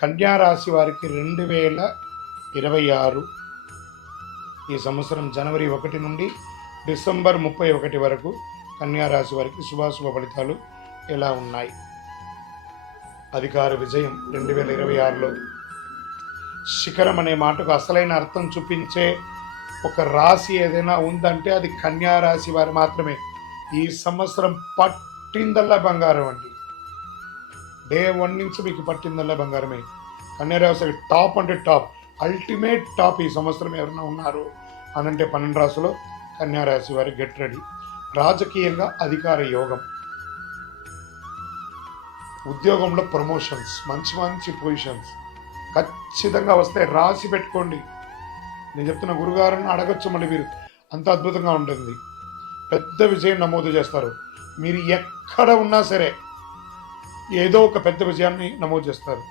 కన్యా రాశి వారికి 2026 ఈ సంవత్సరం జనవరి 1 నుండి డిసెంబర్ 31 వరకు కన్యా రాశి వారికి శుభాశుభ ఫలితాలు ఎలా ఉన్నాయి? అధికార విజయం 2026లో శిఖరం అనే మాటకు అసలైన అర్థం చూపించే ఒక రాశి ఏదైనా ఉందంటే అది కన్యా రాశి వారు మాత్రమే. ఈ సంవత్సరం పట్టిందల్లా బంగారం అండి. డే 1 నుంచి మీకు పట్టిందల్లా బంగారమే. కన్యా రాశి టాప్ అంటే టాప్, అల్టిమేట్ టాప్. ఈ సంవత్సరం ఎవరైనా ఉన్నారు అనంటే 12 రాశిలో కన్యా రాశి వారి గెట్ రెడీ. రాజకీయంగా అధికార యోగం, ఉద్యోగంలో ప్రమోషన్స్, మంచి మంచి పొజిషన్స్ ఖచ్చితంగా వస్తాయి. రాసి పెట్టుకోండి. నేను చెప్తున్న గురుగారిని అడగచ్చు, మళ్ళీ మీరు అంత అద్భుతంగా ఉంటుంది. పెద్ద విజయం నమోదు చేస్తారు. మీరు ఎక్కడ ఉన్నా సరే ఏదో ఒక పెద్ద విజయాన్ని నమోదు చేస్తారు.